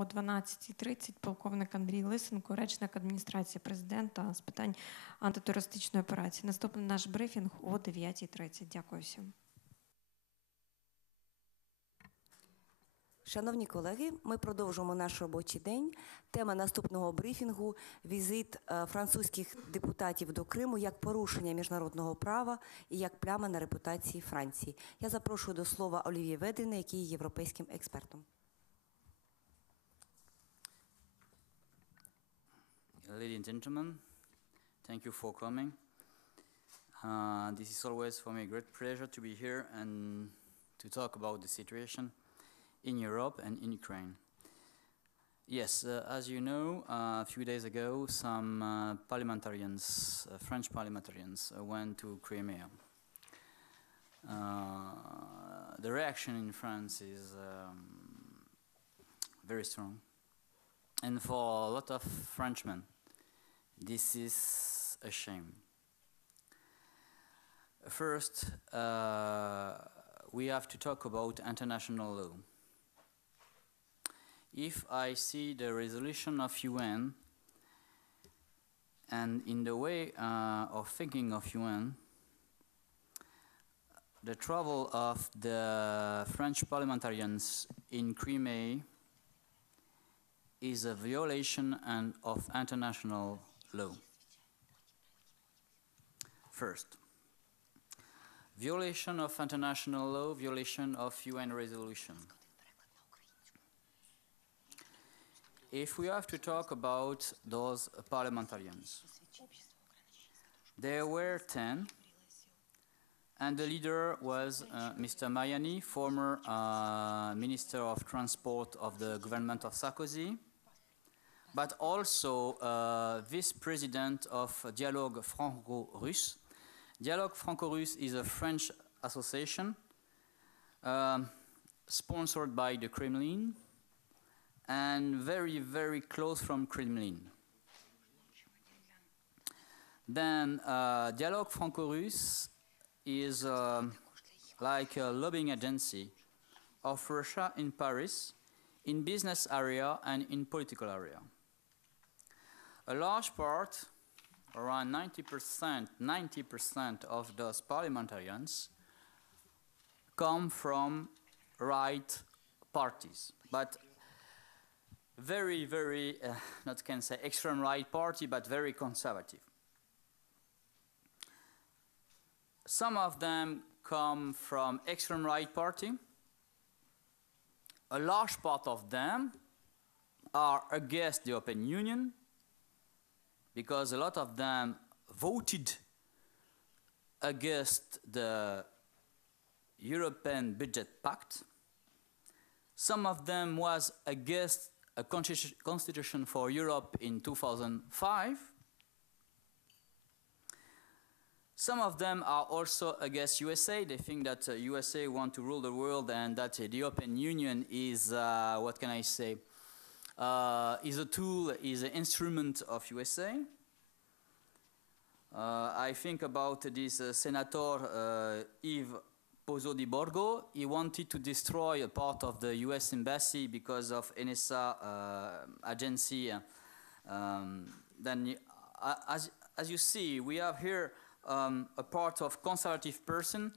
О 12:30 полковник Андрій Лисенко, речник адміністрації президента з питань антитерористичної операції. Наступний наш брифінг о 9:30. Дякую всім. Шановні колеги, ми продовжуємо наш робочий день. Тема наступного брифінгу – візит французьких депутатів до Криму як порушення міжнародного права і як пляма на репутації Франції. Я запрошую до слова Олів'є Ведріне, який є європейським експертом. Ladies and gentlemen, thank you for coming. This is always for me a great pleasure to be here and to talk about the situation in Europe and in Ukraine. Yes, as you know, a few days ago, some parliamentarians, French parliamentarians, went to Crimea. The reaction in France is very strong. And for a lot of Frenchmen, this is a shame. First, we have to talk about international law. If I see the resolution of UN and in the way of thinking of UN, the travel of the French parliamentarians in Crimea is a violation of international law. First, violation of international law, violation of UN resolution. If we have to talk about those parliamentarians, there were 10, and the leader was Mr. Mariani, former Minister of Transport of the government of Sarkozy, but also Vice President of Dialogue Franco-Russe. Dialogue Franco-Russe is a French association sponsored by the Kremlin and very, very close from Kremlin. Then Dialogue Franco-Russe is like a lobbying agency of Russia in Paris, in business area and in political area. A large part, around 90% of those parliamentarians come from right parties, but very, very, not can say extreme right party, but very conservative. Some of them come from extreme right party. A large part of them are against the European Union because a lot of them voted against the European Budget Pact. Some of them was against a constitution for Europe in 2005. Some of them are also against USA. They think that USA want to rule the world and that the European Union is, what can I say, is a tool, is an instrument of USA. I think about this Senator Yves Pozzo di Borgo. He wanted to destroy a part of the US embassy because of NSA agency. Then, as you see, we have here a part of conservative person,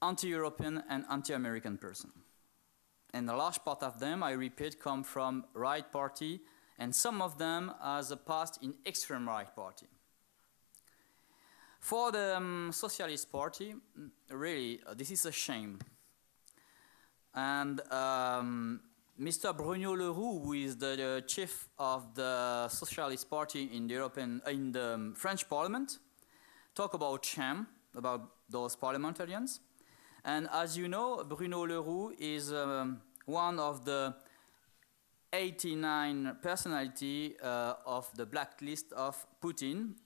anti-European and anti-American person. And a large part of them, I repeat, come from right party, and some of them as a past in extreme right party. For the Socialist Party, really, this is a shame. And Mr. Bruno Leroux, who is the chief of the Socialist Party in the French Parliament, talk about shame, about those parliamentarians. And as you know, Bruno Leroux is one of the 89 personality of the blacklist of Putin.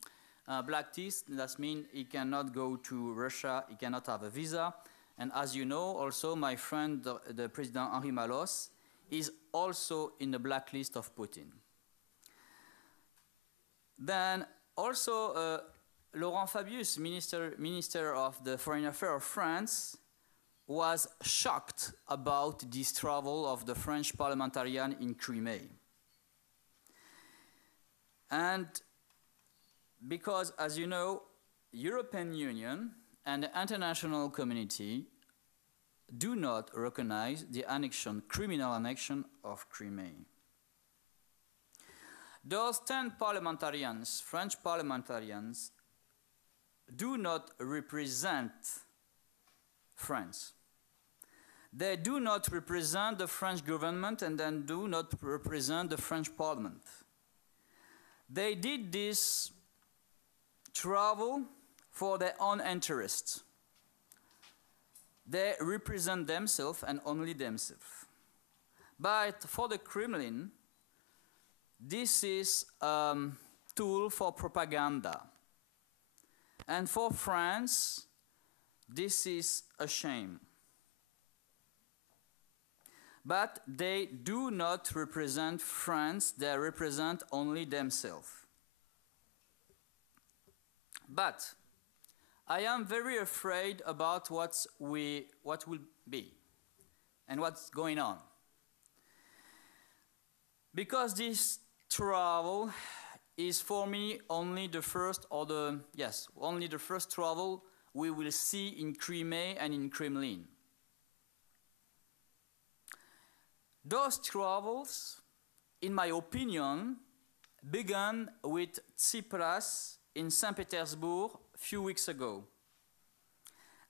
Blacklist, that means he cannot go to Russia, he cannot have a visa. And as you know, also my friend, the President Henri Malos, is also in the blacklist of Putin. Then also Laurent Fabius, Minister of the Foreign Affairs of France, was shocked about this travel of the French parliamentarian in Crimea. And because, as you know, European Union and the international community do not recognize the annexion, criminal annexion of Crimea. Those 10 parliamentarians, French parliamentarians, do not represent France. They do not represent the French government and then do not represent the French parliament. They did this travel for their own interests. They represent themselves and only themselves. But for the Kremlin, this is a tool for propaganda. And for France, this is a shame. But they do not represent France, they represent only themselves. But I am very afraid about what will be and what's going on. Because this travel is for me only the first travel we will see in Crimea and in Kremlin. Those travels, in my opinion, began with Tsipras in St. Petersburg a few weeks ago.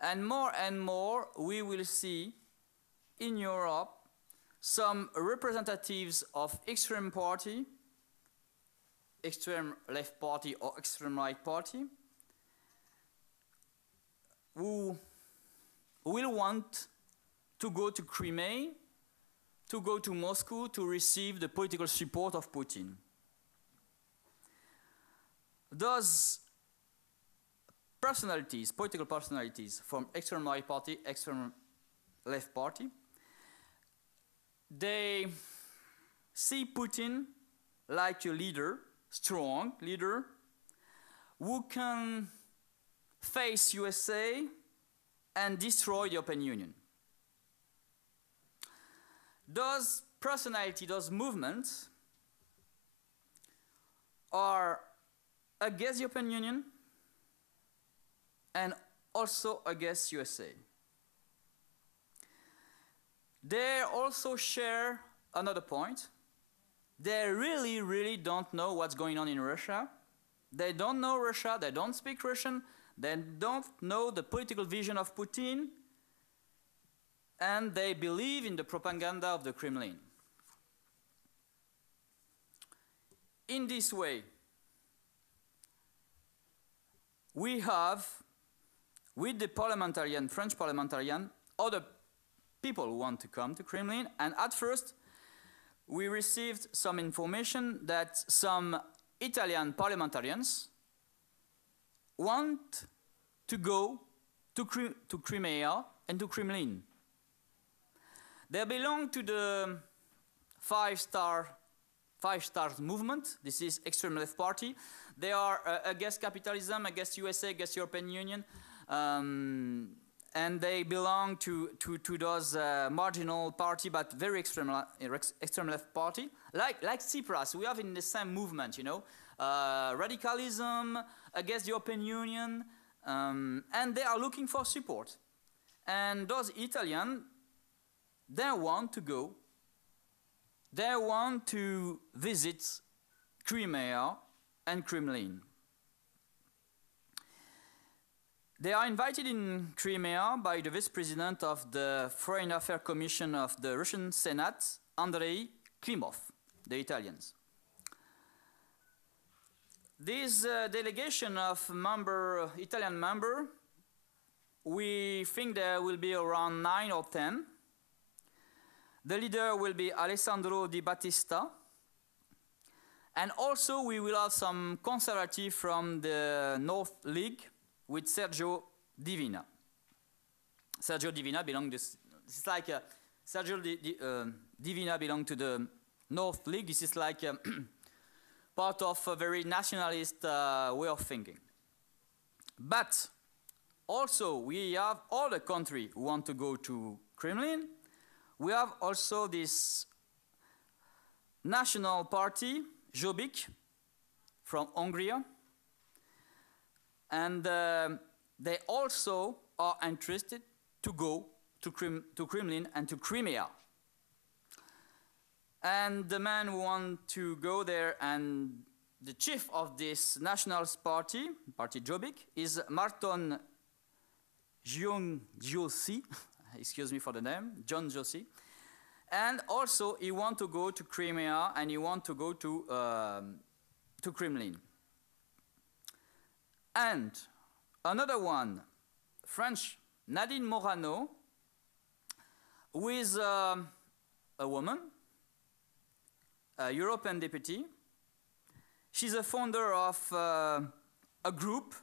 And more we will see in Europe some representatives of extreme party, extreme left party or extreme right party, who will want to go to Crimea, to go to Moscow to receive the political support of Putin. Those personalities, political personalities from extreme right party, extreme left party, they see Putin like a leader, strong leader, who can face USA and destroy the European Union. Those personalities, those movements are against the European Union and also against USA. They also share another point. They really don't know what's going on in Russia. They don't know Russia, they don't speak Russian, they don't know the political vision of Putin, and they believe in the propaganda of the Kremlin. In this way, we have, with the parliamentarian, French parliamentarian, other people who want to come to Kremlin, and at first we received some information that some Italian parliamentarians want to go to Crimea and to Kremlin. They belong to the Five Stars movement. This is extreme left party. They are against capitalism, against USA, against European Union, and they belong to those marginal party, but very extreme left party, like Tsipras. We have in the same movement, you know, radicalism against the European Union, and they are looking for support. And those Italians, they want to go. They want to visit Crimea and Kremlin. They are invited in Crimea by the Vice President of the Foreign Affairs Commission of the Russian Senate, Andrei Klimov, the Italians. This delegation of Italian members, we think there will be around 9 or 10. The leader will be Alessandro Di Battista. And also we will have some conservatives from the North League with Sergio Divina. Sergio Divina belongs to, it's like Divina belongs to the North League. This is like part of a very nationalist way of thinking. But also we have other countries who want to go to Kremlin. We have also this national party, Jobbik, from Hungary. And they also are interested to go to Kremlin and to Crimea. And the man who wants to go there and the chief of this nationalist party, Party Jobbik, is Marton György, excuse me for the name, John György. And also he wants to go to Crimea and he wants to go to Kremlin. And another one, French, Nadine Morano, who is a woman, a European deputy. She's a founder of a group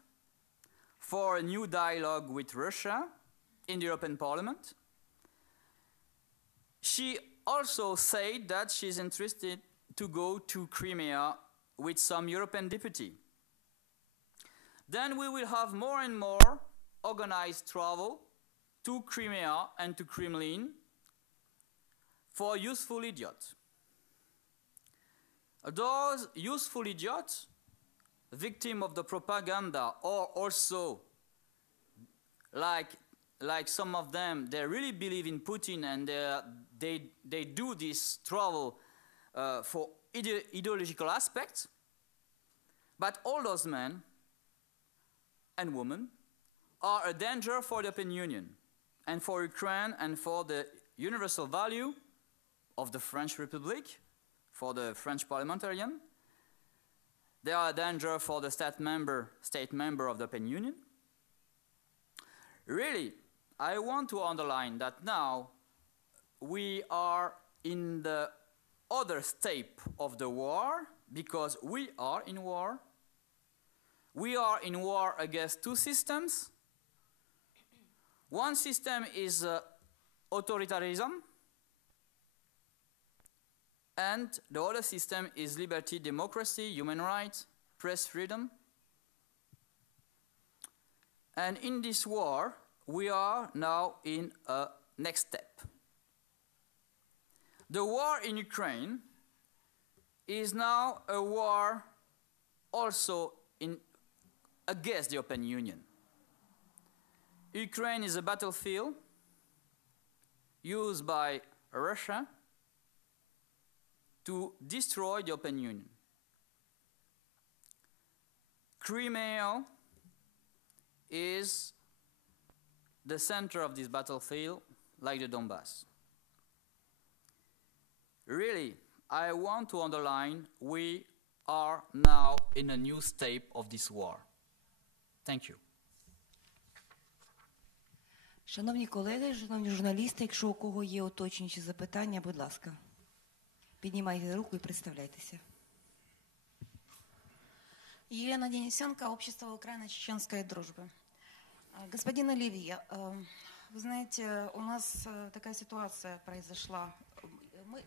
for a new dialogue with Russia in the European Parliament. She also said that she's interested to go to Crimea with some European deputy. Then we will have more and more organized travel to Crimea and to Kremlin for useful idiots. Those useful idiots, victims of the propaganda, or also, like some of them, they really believe in Putin and they do this travel for ideological aspects. But all those men and women are a danger for the European Union and for Ukraine and for the universal value of the French Republic, for the French parliamentarian. They are a danger for the state member of the European Union. Really, I want to underline that now we are in the other step of the war because we are in war. We are in war against two systems. One system is authoritarianism, and the other system is liberty, democracy, human rights, press freedom. And in this war, we are now in a next step. The war in Ukraine is now a war also against the European Union. Ukraine is a battlefield used by Russia to destroy the European Union. Crimea is the center of this battlefield, like the Donbass. Really, I want to underline, we are now in a new step of this war. Thank you. Шановні колеги, шановні журналісти, якщо у кого є уточнюючі запитання, будь ласка, піднімайте руку і представляйтеся. Елена Денисенко, Общество Украино-Чеченской дружбы. Господин Оливье, вы знаете, у нас такая ситуация произошла.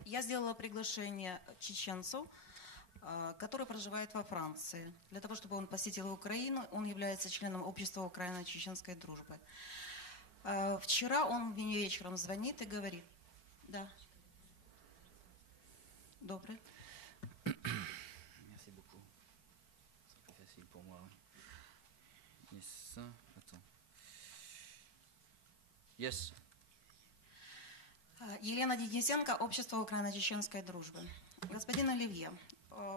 Я сделала приглашение чеченцу, который проживает во Франции, для того, чтобы он посетил Украину. Он является членом Общества Украино-Чеченской дружбы. Вчера он мне вечером звонит и говорит, да, добрый. Merci beaucoup. C'est plus facile pour moi. Yes. Attends. Yes. Елена Денисенко, Общество Украино-Чеченской дружбы. Господин Оливье,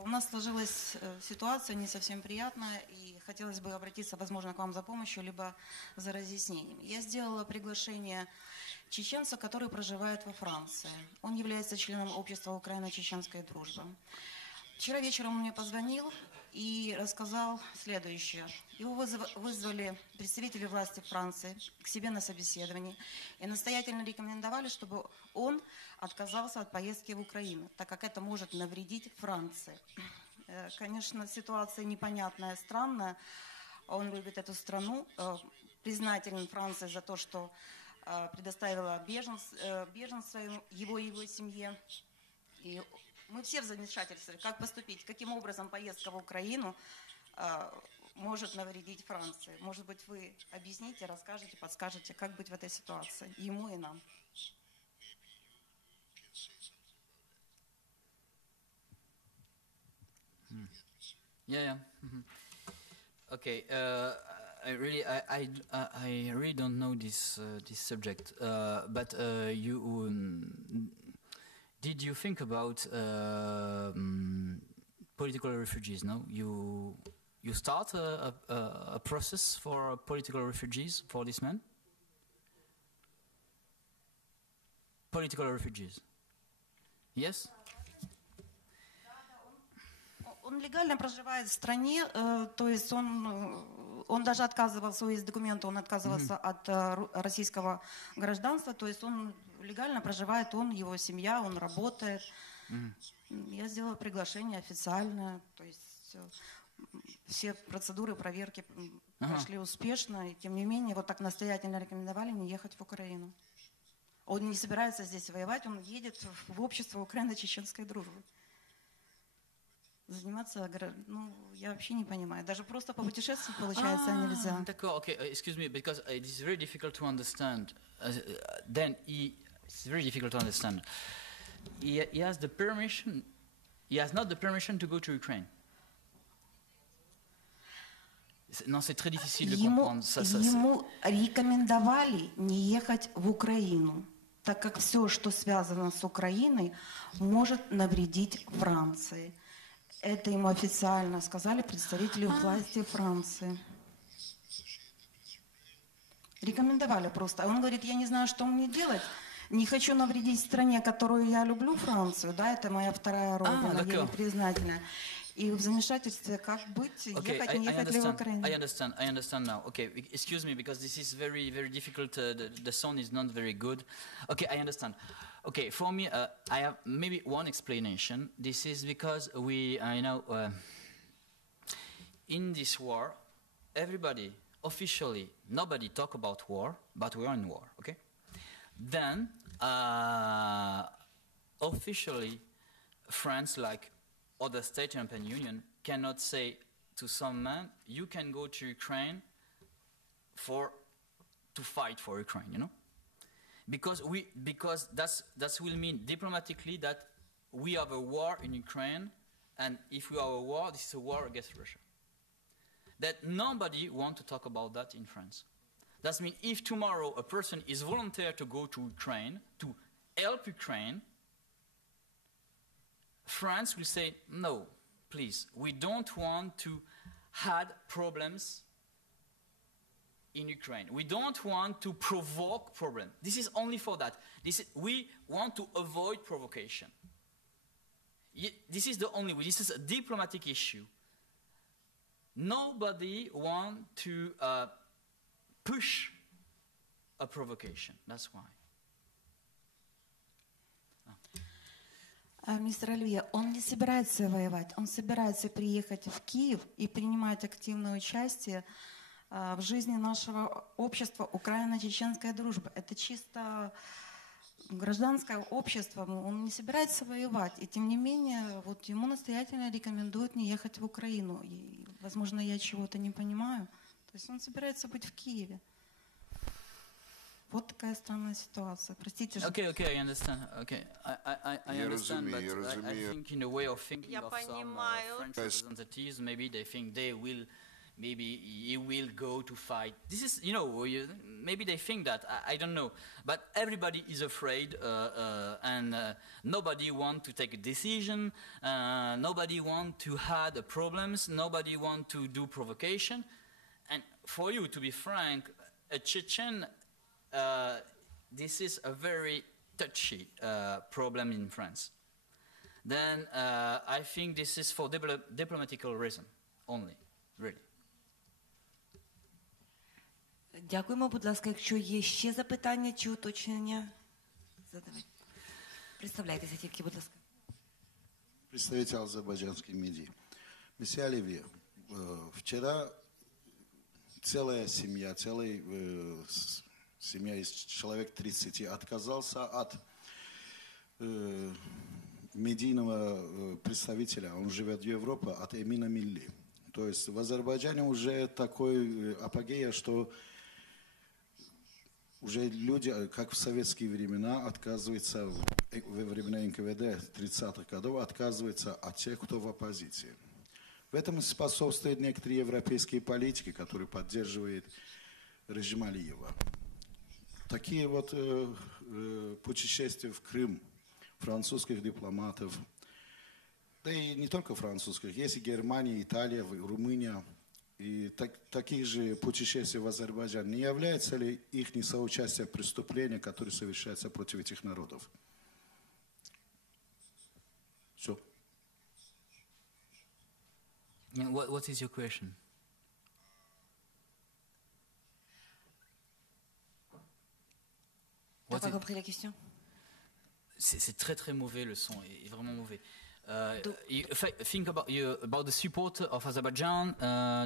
у нас сложилась ситуация не совсем приятная, и хотелось бы обратиться, возможно, к вам за помощью, либо за разъяснением. Я сделала приглашение чеченцу, который проживает во Франции. Он является членом Общества Украино-Чеченской дружбы. Вчера вечером он мне позвонил и рассказал следующее. Его вызвали представители власти Франции к себе на собеседование и настоятельно рекомендовали, чтобы он отказался от поездки в Украину, так как это может навредить Франции. Конечно, ситуация непонятная, странная. Он любит эту страну, признателен Франции за то, что предоставила беженство его и его семье. И мы все в замешательстве, как поступить, каким образом поездка в Украину может навредить Франции. Может быть, вы объясните, расскажете, подскажете, как быть в этой ситуации, ему и нам. Yeah. Okay. I really don't know this subject. But you did you think about political refugees? No, you start a process for political refugees for this man. Political refugees. Yes. Он легально проживает в стране, то есть он даже отказывался, есть документы, он отказывался от российского гражданства, то есть он легально проживает, он, его семья, он работает. Я сделала приглашение официальное, то есть все процедуры проверки прошли успешно, и тем не менее вот так настоятельно рекомендовали не ехать в Украину. Он не собирается здесь воевать, он едет в общество Украино-чеченской дружбы. Заниматься, ну, я вообще не понимаю. Даже просто попутешествовать, получается, нельзя. D'accord, okay, excuse me, because it is very difficult to understand. Then it's very difficult to understand. He has the permission, he has not the permission to go to Ukraine. Non, c'est très difficile de comprendre. Ему рекомендовали не ехать в Украину, так как все, что связано с Украиной, может навредить Франции. Это ему официально сказали представители власти Франции. Рекомендовали просто. Он говорит, я не знаю, что мне делать. Не хочу навредить стране, которую я люблю, Францию. Да, это моя вторая родина, я ей признательна. И в замешательстве, как быть, ехать, не ехать ли в Украину. I understand now. Okay, excuse me, because this is very, very difficult. The sound is not very good. Okay, I understand. Okay, for me, I have maybe one explanation. This is because we, in this war, everybody, officially, nobody talk about war, but we are in war, okay? Then, officially, France, like other states in the European Union, cannot say to some man, you can go to Ukraine to fight for Ukraine, you know? Because that will mean diplomatically that we have a war in Ukraine, and if we have a war, this is a war against Russia. That nobody wants to talk about that in France. That means if tomorrow a person is volunteer to go to Ukraine, to help Ukraine, France will say, no, please, we don't want to add problems in Ukraine. We don't want to provoke problems. This is only for that. We want to avoid provocation. This is the only way. This is a diplomatic issue. Nobody wants to push a provocation. That's why. Мистер Оливье, он не собирается воевать, он собирается приехать в Киев и принимать активное участие в жизни нашего общества Украино-чеченская дружба. Это чисто гражданское общество, он не собирается воевать. И тем не менее, вот ему настоятельно рекомендуют не ехать в Украину. И, возможно, я чего-то не понимаю. То есть он собирается быть в Киеве. Вот такая странная ситуация. Простите. Okay, I understand. Okay, I understand, but I think in the way of thinking of some French representatives, maybe they think maybe he will go to fight. This is, maybe they think that, I don't know. But everybody is afraid, and nobody wants to take a decision, nobody wants to have problems, nobody wants to do provocation. And for you, to be frank, a Chechen, this is a very touchy problem in France. Then I think this is for diplomatical reason only, really. Дякуємо, будь ласка, якщо є ще запитання чи уточнення, задавайте. Представляйтеся тільки, будь ласка. Представитель азербайджанской медии. Месье Оливье, вчера целая семья из человек 30 отказался от медийного представителя, он живет в Европе, от Эмина Милли. То есть в Азербайджане уже такой апогея, что уже люди, как в советские времена, отказываются, во времена НКВД 30-х годов, отказываются от тех, кто в оппозиции. В этом способствуют некоторые европейские политики, которые поддерживают режим Алиева. Такие вот путешествия в Крым французских дипломатов, да и не только французских, есть и Германия, Италия, Румыния, и таких же путешествий в Азербайджан. Не является ли их соучастие в преступлениях, которые совершаются против этих народов? Все. What is your question? T'as pas compris la question? C'est très très mauvais, le son est vraiment mauvais. Think about the support of Azerbaijan,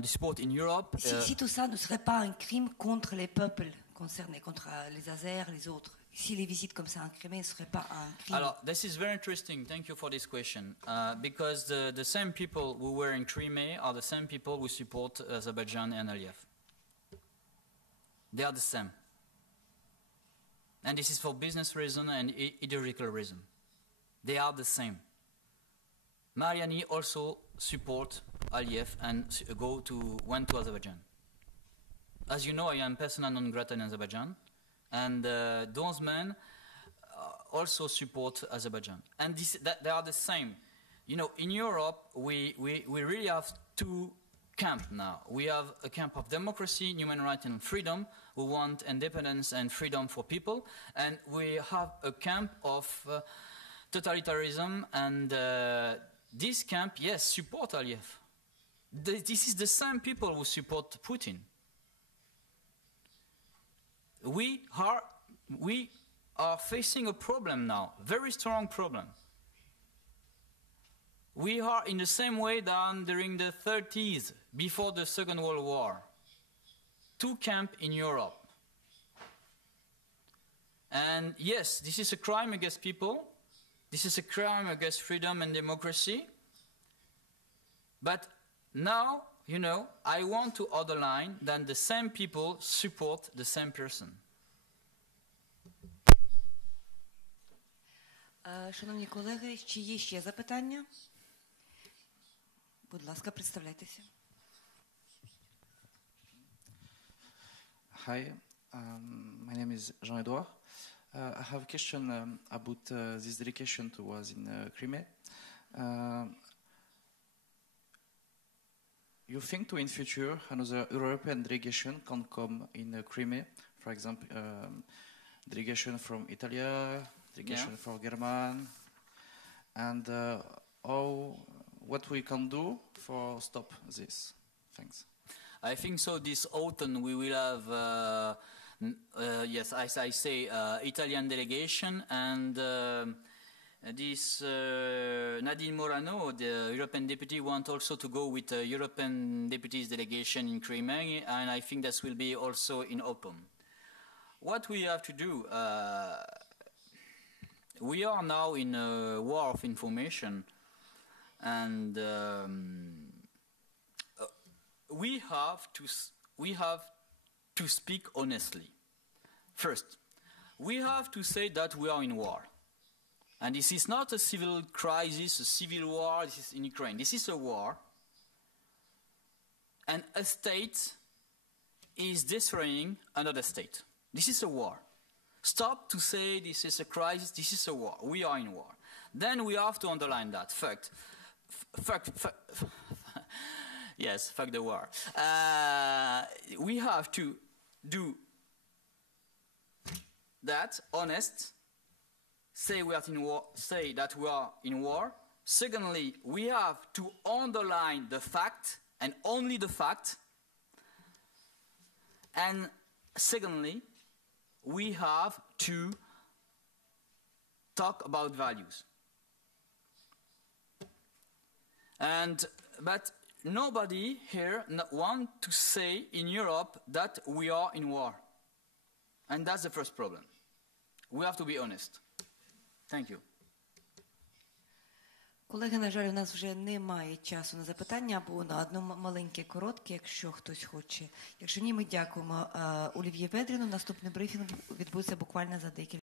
the support in Europe. Si tout ça ne serait pas un crime contre les peuples concernés, contre les Azers, les autres, si les visites comme ça en Crimée ne seraient pas un crime. Alors, this is very interesting. Thank you for this question. Because the same people who were in Crimea are the same people who support Azerbaijan and Aliyev. They are the same. And this is for business reason and ideological reason. They are the same. Mariani also support Aliyev and went to Azerbaijan. As you know, I am persona non grata in Azerbaijan, and those men also support Azerbaijan. And they are the same. You know, in Europe, we really have two camps now. We have a camp of democracy, human rights and freedom, who want independence and freedom for people, and we have a camp of totalitarianism, and this camp, yes, support Aliyev. This is the same people who support Putin. We are facing a problem now, very strong problem. We are in the same way than during the 30s, before the Second World War. Two camps in Europe. And yes, this is a crime against people. This is a crime against freedom and democracy. But now, you know, I want to underline that the same people support the same person. Шановні колеги, чи є ще запитання? Будь ласка, представляйтеся. Hi, my name is Jean-Edouard. I have a question about this delegation who was in Crimea. You think in future another European delegation can come in Crimea, for example, delegation from Italy, delegation from Germany, and what we can do for stop this? Thanks. I think so. This autumn we will have, yes, as I say, Italian delegation, and this Nadine Morano, the European deputy, want also to go with the European deputies delegation in Crimea, and I think this will be also in autumn. What we have to do, we are now in a war of information, and we have to speak honestly. First, we have to say that we are in war. And this is not a civil crisis, a civil war, this is in Ukraine. This is a war. And a state is destroying another state. This is a war. Stop to say this is a crisis, this is a war. We are in war. Then we have to underline that fact. Yes, fuck the war. We have to do that, honest, say we are in war, say that we are in war. Secondly, we have to underline the fact, and only the fact. And secondly, we have to talk about values. But nobody here wants to say in Europe that we are in war. And that's the first problem. We have to be honest. Thank you. Колеги, на жаль, у нас вже немає часу на запитання або на одне маленьке, коротке, якщо хтось хоче. Якщо ні, ми дякуємо Олів'є Ведріну. Наступний брифінг відбудеться буквально за декілька